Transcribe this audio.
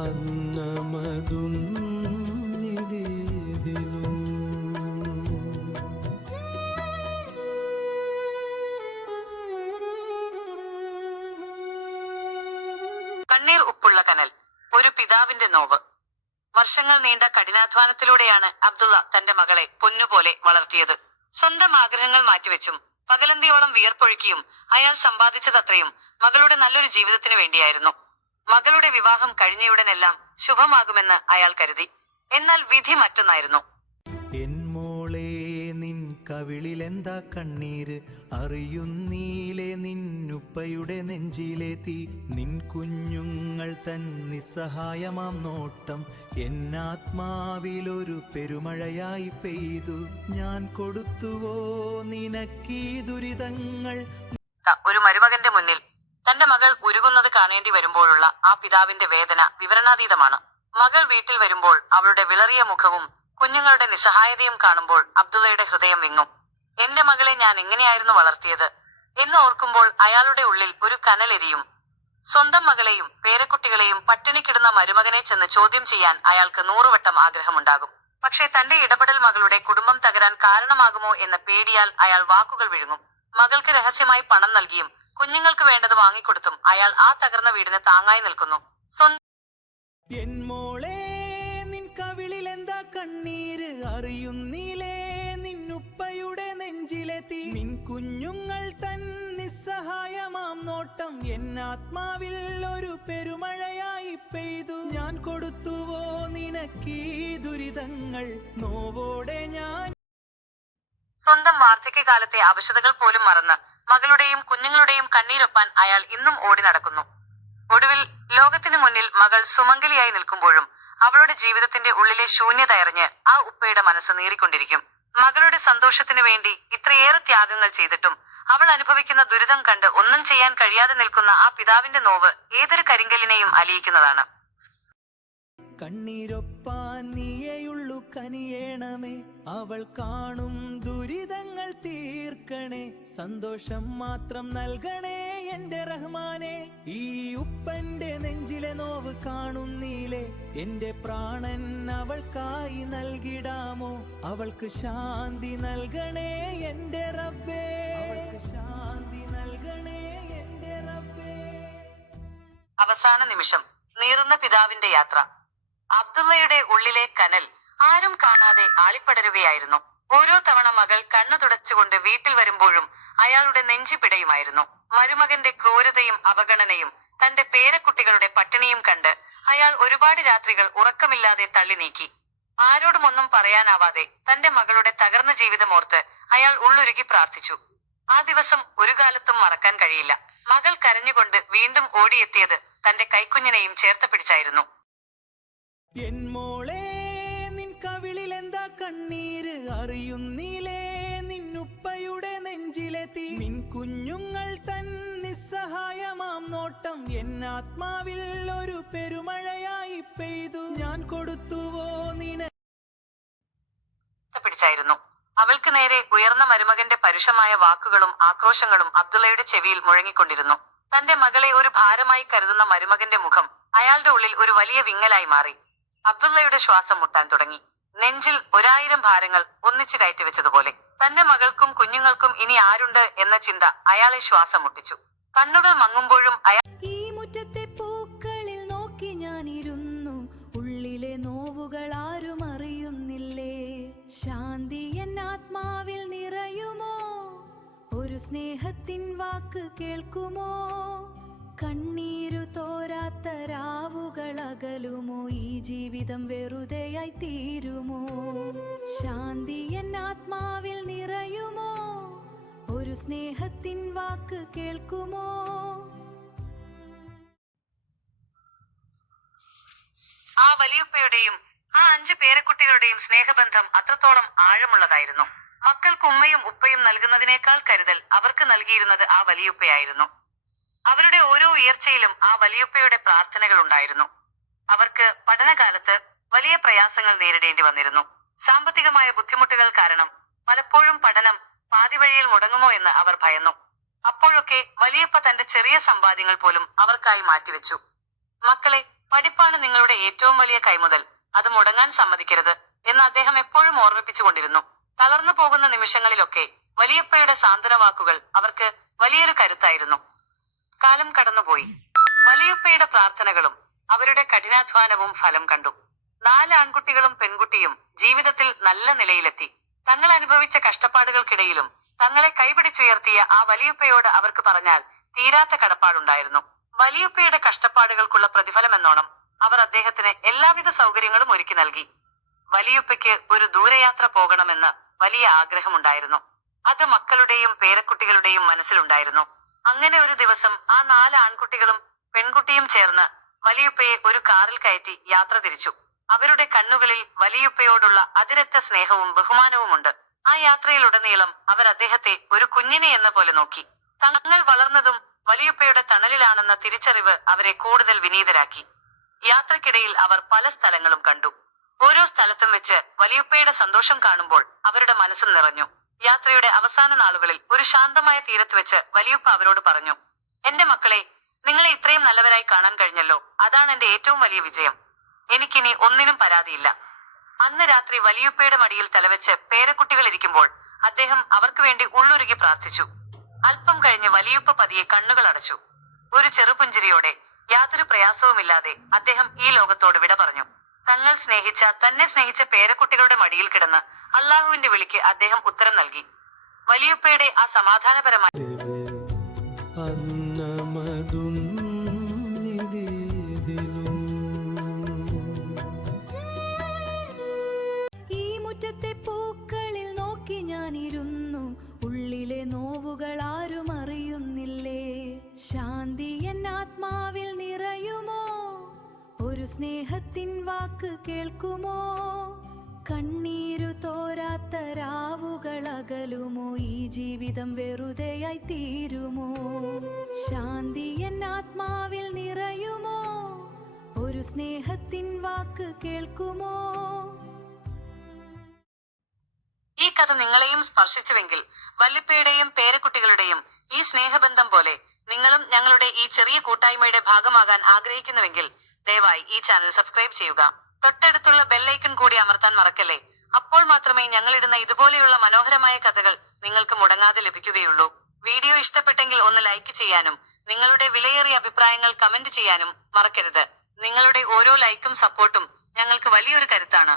അന്നമതുന്നിതേതിലും. കണ്ണീർ ഉപ്പുള്ള കനൽ, ഒരു പിതാവിന്റെ നോവ്. വർഷങ്ങൾ നീണ്ട കഠിനാധ്വാനത്തിലൂടെയാണ് അബ്ദുള്ള തന്റെ മകളെ പൊന്നുപോലെ വളർത്തിയത്. സ്വന്തം ആഗ്രഹങ്ങൾ മാറ്റിവെച്ചും പകലന്തിയോളം വിയർപ്പൊഴുക്കിയും അയാൾ സമ്പാദിച്ചതത്രയും മകളുടെ നല്ലൊരു ജീവിതത്തിനു വേണ്ടിയായിരുന്നു. മകളുടെ വിവാഹം കഴിഞ്ഞയുടനെല്ലാം ശുഭമാകുമെന്ന് അയാൾ കരുതി. എന്നാൽ വിധി മറ്റൊന്നായിരുന്നു. എൻ മോളെ നിൻ കവിളിലെന്താ കണ്ണീര്, അറിയുന്നീലെ നിന്നുപ്പയുടെ നെഞ്ചിലെ തീ, നിൻ കുഞ്ഞുങ്ങൾ തൻ നിസ്സഹായമാം നോട്ടം എന്നാത്മാവിലൊരു പെരുമഴയായി പെയ്തു. ഞാൻ കൊടുത്തുവോ നിനക്കീ ദുരിതങ്ങൾ. ഒരു മരുമകന്റെ മുന്നിൽ തന്റെ മകൾ ഉരുകുന്നത് കാണേണ്ടി വരുമ്പോഴുള്ള ആ പിതാവിന്റെ വേദന വിവരണാതീതമാണ്. മകൾ വീട്ടിൽ വരുമ്പോൾ അവളുടെ വിളറിയ മുഖവും കുഞ്ഞുങ്ങളുടെ നിസ്സഹായതയും കാണുമ്പോൾ അബ്ദുള്ളയുടെ ഹൃദയം വിങ്ങും. എന്റെ മകളെ ഞാൻ എങ്ങനെയായിരുന്നു വളർത്തിയത് എന്ന് ഓർക്കുമ്പോൾ അയാളുടെ ഉള്ളിൽ ഒരു കനലെരിയും. സ്വന്തം മകളെയും പേരക്കുട്ടികളെയും പട്ടിണിക്കിടുന്ന മരുമകനെ ചെന്ന് ചോദ്യം ചെയ്യാൻ അയാൾക്ക് 100 വട്ടം ആഗ്രഹമുണ്ടാകും. പക്ഷേ തന്റെ ഇടപെടൽ മകളുടെ കുടുംബം തകരാൻ കാരണമാകുമോ എന്ന പേടിയാൽ അയാൾ വാക്കുകൾ വിഴുങ്ങും. മകൾക്ക് രഹസ്യമായി പണം നൽകിയും കുഞ്ഞുങ്ങൾക്ക് വേണ്ടത് വാങ്ങിക്കൊടുത്തും അയാൾ ആ തകർന്ന വീടിന് താങ്ങായി നിൽക്കുന്നു. എൻ മോളെ നിൻ കവിളിലെന്താ കണ്ണീര്, അറിയുന്നീലേ നിന്നുപ്പയുടെ നെഞ്ചിലെ തീ, നിൻ കുഞ്ഞുങ്ങൾ തൻ നിസ്സഹായമാം നോട്ടം എന്നാത്മാവിൽ ഒരു പെരുമഴയായി പെയ്തു. ഞാൻ കൊടുത്തുവോ നിനക്കീ ദുരിതങ്ങൾ, നോവോടെ ഞാൻ. സ്വന്തം വാർദ്ധക്യകാലത്തെ അവശതകൾ പോലും മറന്ന് മകളുടെയും കുഞ്ഞുങ്ങളുടെയും കണ്ണീരൊപ്പാൻ അയാൾ ഇന്നും ഓടി നടക്കുന്നു. ഒടുവിൽ ലോകത്തിനു മുന്നിൽ മകൾ സുമംഗലിയായി നിൽക്കുമ്പോഴും അവളുടെ ജീവിതത്തിന്റെ ഉള്ളിലെ ശൂന്യത അറിഞ്ഞ് ആ ഉപ്പയുടെ മനസ്സ് നീറിക്കൊണ്ടിരിക്കും. മകളുടെ സന്തോഷത്തിനു വേണ്ടി ഇത്രയേറെ ത്യാഗങ്ങൾ ചെയ്തിട്ടും അവൾ അനുഭവിക്കുന്ന ദുരിതം കണ്ട് ഒന്നും ചെയ്യാൻ കഴിയാതെ നിൽക്കുന്ന ആ പിതാവിന്റെ നോവ് ഏതൊരു കരിങ്കല്ലിനെയും അലിയിക്കുന്നതാണ്. കണ്ണീരൊപ്പാൻ നീയേയുള്ളു കനിയേണമേ, അവൾ കാണും ദുരിതങ്ങൾ തീർക്കണേ, സന്തോഷം മാത്രം നൽകണേ എന്റെ റഹ്മാനെ. ഈ ഉപ്പന്റെ നെഞ്ചിലെ നോവ് കാണുന്നീലേ, എന്റെ പ്രാണൻ അവൾക്കായി നൽകിടാമോ, അവൾക്ക് ശാന്തി നൽകണേ എന്റെ റബ്ബേ, ശാന്തി നൽകണേ എന്റെ റബ്ബേ. അവസാന നിമിഷം, നീറുന്ന പിതാവിന്റെ യാത്ര. അബ്ദുള്ളയുടെ ഉള്ളിലെ കനൽ ആരും കാണാതെ ആളിപ്പടരുകയായിരുന്നു. ഓരോ തവണ മകൾ കണ്ണു തുടച്ചുകൊണ്ട് വീട്ടിൽ വരുമ്പോഴും അയാളുടെ നെഞ്ചി പിടയുമായിരുന്നു. മരുമകന്റെ ക്രൂരതയും അവഗണനയും തന്റെ പേരക്കുട്ടികളുടെ പട്ടിണിയും കണ്ട് അയാൾ ഒരുപാട് രാത്രികൾ ഉറക്കമില്ലാതെ തള്ളി നീക്കി. ആരോടും ഒന്നും പറയാനാവാതെ തന്റെ മകളുടെ തകർന്ന ജീവിതമോർത്ത് അയാൾ ഉള്ളുരുകി പ്രാർത്ഥിച്ചു. ആ ദിവസം ഒരു കാലത്തും മറക്കാൻ കഴിയില്ല. മകൾ കരഞ്ഞുകൊണ്ട് വീണ്ടും ഓടിയെത്തിയത് തന്റെ കൈക്കുഞ്ഞിനെയും ചേർത്ത് പിടിച്ചായിരുന്നു. എൻ മോളെ നിൻ കവിളിലെന്താ കണ്ണീര്, അറിയുന്നീലേ നിന്നുപ്പയുടെ നെഞ്ചിലെ തീ, നിൻ കുഞ്ഞുങ്ങൾ തൻ നിസ്സഹായമാം നോട്ടം എന്നാത്മാവിൽ ഒരു പെരുമഴയായി പെയ്തു. ഞാൻ കൊടുത്തുവോ പിടിച്ചായിരുന്നു. അവൾക്ക് നേരെ ഉയർന്ന മരുമകന്റെ പരുഷമായ വാക്കുകളും ആക്രോശങ്ങളും അബ്ദുള്ളയുടെ ചെവിയിൽ മുഴങ്ങിക്കൊണ്ടിരുന്നു. തന്റെ മകളെ ഒരു ഭാരമായി കരുതുന്ന മരുമകന്റെ മുഖം അയാളുടെ ഉള്ളിൽ ഒരു വലിയ വിങ്ങലായി മാറി. അബ്ദുള്ളയുടെ ശ്വാസം മുട്ടാൻ തുടങ്ങി. നെഞ്ചിൽ 1000 ഭാരങ്ങൾ ഒന്നിച്ചു കയറ്റിവെച്ചതുപോലെ. തന്റെ മകൾക്കും കുഞ്ഞുങ്ങൾക്കും ഇനി ആരുണ്ട് എന്ന ചിന്ത അയാളെ ശ്വാസം മുട്ടിച്ചു. കണ്ണുകൾ മങ്ങുമ്പോഴും അയാൾ ഈ മുറ്റത്തെ പൂക്കളിൽ നോക്കി ഞാനിരുന്നു, ഉള്ളിലെ നോവുകൾ ആരും അറിയുന്നില്ലേ, ശാന്തി എന്നാത്മാവിൽ നിറയുമോ, ഒരു സ്നേഹത്തിൻ വാക്ക് കേൾക്കുമോ, കണ്ണീരു തോരാത്ത രാവുകൾ അകലുമോ, ഈ ജീവിതം വെറുതെയായി തീരുമോ, ശാന്തി എന്നാത്മാവിൽ നിറയുമോ, ഒരു സ്നേഹത്തിൻ വാക്ക് കേൾക്കുമോ. ആ വലിയുപ്പയുടെയും ആ 5 പേരക്കുട്ടികളുടെയും സ്നേഹബന്ധം അത്രത്തോളം ആഴമുള്ളതായിരുന്നു. മക്കൾക്ക് ഉമ്മയും ഉപ്പയും നൽകുന്നതിനേക്കാൾ കരുതൽ അവർക്ക് നൽകിയിരുന്നത് ആ വലിയുപ്പയായിരുന്നു. അവരുടെ ഓരോ ഉയർച്ചയിലും ആ വലിയുപ്പയുടെ പ്രാർത്ഥനകൾ ഉണ്ടായിരുന്നു. അവർക്ക് പഠനകാലത്ത് വലിയ പ്രയാസങ്ങൾ നേരിടേണ്ടി വന്നിരുന്നു. സാമ്പത്തികമായ ബുദ്ധിമുട്ടുകൾ കാരണം പലപ്പോഴും പഠനം പാതിവഴിയിൽ മുടങ്ങുമോ എന്ന് അവർ ഭയന്നു. അപ്പോഴൊക്കെ വലിയപ്പ തന്റെ ചെറിയ സമ്പാദ്യങ്ങൾ പോലും അവർക്കായി മാറ്റിവെച്ചു. മക്കളെ, പഠിപ്പാണ് നിങ്ങളുടെ ഏറ്റവും വലിയ കൈമുതൽ, അത് മുടങ്ങാൻ സമ്മതിക്കരുത് എന്ന് അദ്ദേഹം എപ്പോഴും ഓർമ്മിപ്പിച്ചുകൊണ്ടിരുന്നു. തളർന്നു പോകുന്ന നിമിഷങ്ങളിലൊക്കെ വലിയപ്പയുടെ സാന്ത്വന വാക്കുകൾ അവർക്ക് വലിയൊരു കരുത്തായിരുന്നു. കാലം കടന്നുപോയി. വലിയപ്പയുടെ പ്രാർത്ഥനകളും അവരുടെ കഠിനാധ്വാനവും ഫലം കണ്ടു. 4 ആൺകുട്ടികളും പെൺകുട്ടിയും ജീവിതത്തിൽ നല്ല നിലയിലെത്തി. തങ്ങൾ അനുഭവിച്ച കഷ്ടപ്പാടുകൾക്കിടയിലും തങ്ങളെ കൈപിടിച്ചുയർത്തിയ ആ വലിയപ്പയോട് അവർക്ക് പറഞ്ഞാൽ തീരാത്ത കടപ്പാടുണ്ടായിരുന്നു. വലിയപ്പയുടെ കഷ്ടപ്പാടുകൾക്കുള്ള പ്രതിഫലമെന്നോണം അവർ അദ്ദേഹത്തിന് എല്ലാവിധ സൗകര്യങ്ങളും ഒരുക്കി നൽകി. വലിയപ്പയ്ക്ക് ഒരു ദൂരയാത്ര പോകണമെന്ന് വലിയ ആഗ്രഹമുണ്ടായിരുന്നു. അത് മക്കളുടെയും പേരക്കുട്ടികളുടെയും മനസ്സിലുണ്ടായിരുന്നു. അങ്ങനെ ഒരു ദിവസം ആ 4 ആൺകുട്ടികളും പെൺകുട്ടിയും ചേർന്ന് വലിയപ്പയെ ഒരു കാറിൽ കയറ്റി യാത്ര തിരിച്ചു. അവരുടെ കണ്ണുകളിൽ വലിയപ്പയോടുള്ള അതിരറ്റ സ്നേഹവും ബഹുമാനവുമുണ്ട്. ആ യാത്രയിലുടനീളം അവർ അദ്ദേഹത്തെ ഒരു കുഞ്ഞിനെ എന്ന പോലെ നോക്കി. തങ്ങൾ വളർന്നതും വലിയപ്പയുടെ തണലിലാണെന്ന തിരിച്ചറിവ് അവരെ കൂടുതൽ വിനീതരാക്കി. യാത്രക്കിടയിൽ അവർ പല സ്ഥലങ്ങളും കണ്ടു. ഓരോ സ്ഥലത്തും വെച്ച് വലിയപ്പയുടെ സന്തോഷം കാണുമ്പോൾ അവരുടെ മനസ്സും നിറഞ്ഞു. യാത്രയുടെ അവസാന നാളുകളിൽ ഒരു ശാന്തമായ തീരത്ത് വെച്ച് വലിയപ്പ അവരോട് പറഞ്ഞു, "എന്റെ മക്കളെ, നിങ്ങളെ ഇത്രയും നല്ലവരായി കാണാൻ കഴിഞ്ഞല്ലോ, അതാണ് എന്റെ ഏറ്റവും വലിയ വിജയം. എനിക്കിനി ഒന്നിനും പരാതിയില്ല." അന്ന് രാത്രി വലിയപ്പയുടെ മടിയിൽ തലവെച്ച് പേരക്കുട്ടികൾ ഇരിക്കുമ്പോൾ അദ്ദേഹം അവർക്ക് വേണ്ടി ഉള്ളുരുകി പ്രാർത്ഥിച്ചു. അല്പം കഴിഞ്ഞ് വലിയപ്പ പതിയെ കണ്ണുകൾ അടച്ചു. ഒരു ചെറുപുഞ്ചിരിയോടെ, യാതൊരു പ്രയാസവുമില്ലാതെ അദ്ദേഹം ഈ ലോകത്തോട് വിട പറഞ്ഞു. തന്നെ സ്നേഹിച്ച പേരക്കുട്ടികളുടെ മടിയിൽ കിടന്ന് അള്ളാഹുവിന്റെ വിളിക്ക് അദ്ദേഹം ഉത്തരം നൽകി. വലിയപ്പയുടെ ആ സമാധാനപരമായ ഈ മുറ്റത്തെ പൂക്കളിൽ നോക്കി ഞാനിരുന്നു, ഉള്ളിലെ നോവുകൾ ആരും അറിയുന്നില്ലേ. ശാന്തി എൻ ആത്മാവിൽ നിറയുമോ, ഒരു സ്നേഹത്തിൻ വാക്ക് കേൾക്കുമോ. കണ്ണീരു തോരാത്ത രാവുകൾ അകലുമോ, ഈ ജീവിതം വെറുതെയായി തീരുമോ. ശാന്തി എൻ ആത്മാവിൽ നിറയുമോ, ഒരു സ്നേഹത്തിൻ വാക്ക് കേൾക്കുമോ. ഈ കഥ നിങ്ങളെയും സ്പർശിച്ചുവെങ്കിൽ വല്യപ്പയുടെയും പേരക്കുട്ടികളുടെയും ഈ സ്നേഹബന്ധം പോലെ നിങ്ങളും ഞങ്ങളുടെ ഈ ചെറിയ കൂട്ടായ്മയുടെ ഭാഗമാകാൻ ആഗ്രഹിക്കുന്നുവെങ്കിൽ ദയവായി ഈ ചാനൽ സബ്സ്ക്രൈബ് ചെയ്യുക. തൊട്ടടുത്തുള്ള ബെല്ലൈക്കൺ കൂടി അമർത്താൻ മറക്കല്ലേ. അപ്പോൾ മാത്രമേ ഞങ്ങളിടുന്ന ഇതുപോലെയുള്ള മനോഹരമായ കഥകൾ നിങ്ങൾക്ക് മുടങ്ങാതെ ലഭിക്കുകയുള്ളൂ. വീഡിയോ ഇഷ്ടപ്പെട്ടെങ്കിൽ ഒന്ന് ലൈക്ക് ചെയ്യാനും നിങ്ങളുടെ വിലയേറിയ അഭിപ്രായങ്ങൾ കമന്റ് ചെയ്യാനും മറക്കരുത്. നിങ്ങളുടെ ഓരോ ലൈക്കും സപ്പോർട്ടും ഞങ്ങൾക്ക് വലിയൊരു കരുത്താണ്.